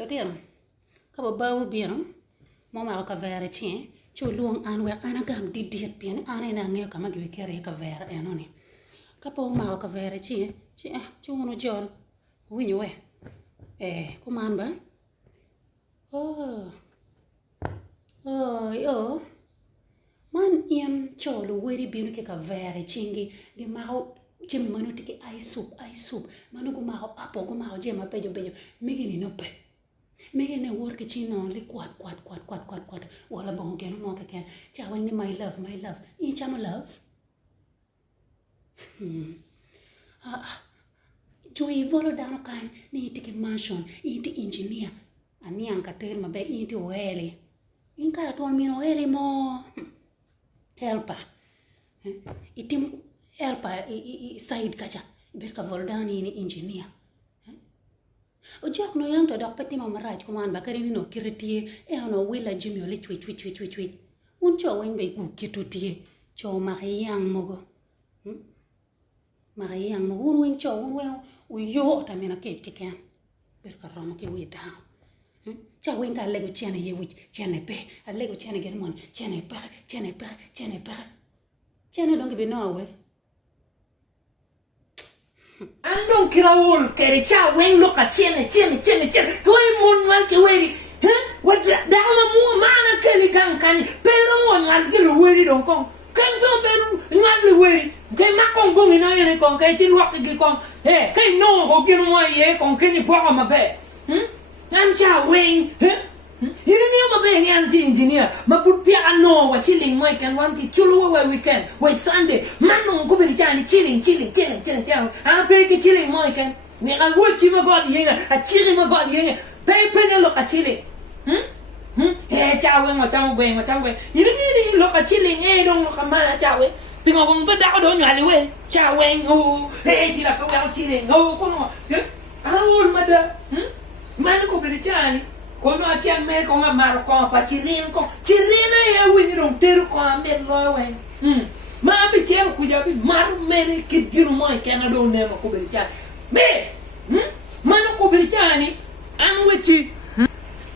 đầu tiên các bà bao biển mà cái về chị chú luồng ăn về ăn gam đi điệt biển ăn này nghe cả mà cái cái về anh nói các bà mà cái về chị chú nó giòn vui nhiều cũng ăn bả man em cho lu quê đi biển cái về chị cái mau chim mà nó thì cái ice soup mà nó cũng mau apo cũng mau chim mà pejo mấy cái này nó pe mấy cái này work cái nó lấy quạt wala bong cái nó cái chào anh đi my love in chama love Joey volo dano kain ni tiki mansion inti engineer ani ang kater mabe inti oeli in kara tuan min oeli mo helpa itim helpa side kacha berka volo dano ni engineer ojak no yang to dok peti mama raj kuman bakari ni no kireti no wila jimi oli tweet un cho wen be ku kituti cho mariang mogo mariang mo un wen cho un wel uyo ta mena ke ken berka rom ke wi down cha wen ka lego chene ye wi chene pe a lego chene gen mon chene pa chene dong be no we Andong kirawol kere cha wen loka chene koi mon mal ke weri what dama mo mana keli kankani pero mon mal ke lo weri don kong kan pe pero ngal le weri ke makong bumi na yene kong ke ti luak ke kong ke no ko kinu mo ye kong ke ni kwa ma be nan cha wen Ini ni ma be ni anti engineer ma put pia ano wa chilling mo kan wan ki chulo wa weekend wa Sunday man no ko be chani chilling a be ki chilling mo kan ni kan wo chi ma god yenga a chiri ma god yenga pe ne lo ka chilling cha wen ma cha wen ini ni lo ka chilling dong lo ka ma cha wen pingo ko ba da do nya le we cha wen ti la ko wa chilling ko no a wo ma da man ko be chani kono achiel mer ko ngamaro ko pa chirin ya winyi dong teru ko amet lo wen ma be chel ku ja bi mar mer kit giru mo kana do ne ko be cha be man ko be cha ni an wechi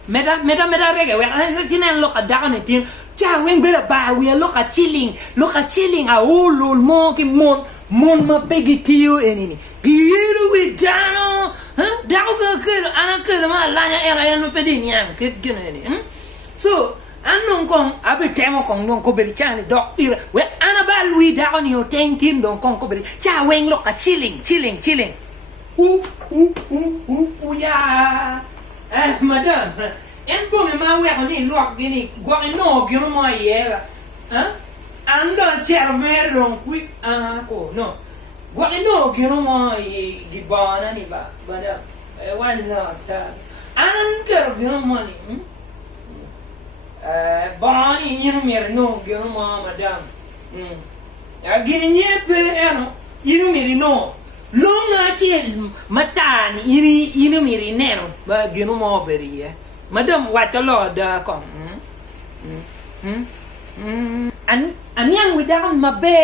meda rege we an sa tinen lo ka da ne tin cha wen be ba we lo ka chilling a ulul mo ki mon ma pegi tiyo enini giru we dano dago ke ana ke ma lanya era no pedi nyang ke gene ni so anon kon abe temo kon non ko beri chani dok ira we ana ba lui dago ni o tenkin don kon ko beri cha wen lo ka chilling ya madam en bon ma we ni lo gini gwa no gino mo yera anda cermeron qui ko no gua no kiro mo di bana ni ba bada wala ta anan kero kiro mo ni bani ni mer no kiro mo madam ya gini nyepe eno inu miri no longa ti matani inu miri nero ba gino mo beri madam watalo da kon Anyang widang mabe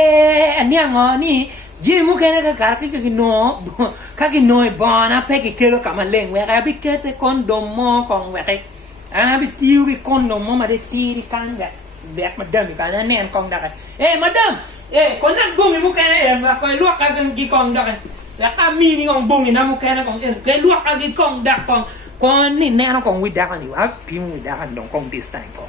anyang ni jimu kene ka ki no bona pe ki kelo kama leng we ka bi kete kondom mo kon we ana bi tiu ki kondom mo ma de tiri kanga bek madam ka na nen kon da madam konak bungi mu kene ma ko luak ka ki kon da ya ka mi ni kon bungi na mu kene kon ke luak ka ki kon da kon ni nen kon widang ni wa pi mu widang don kon this time kon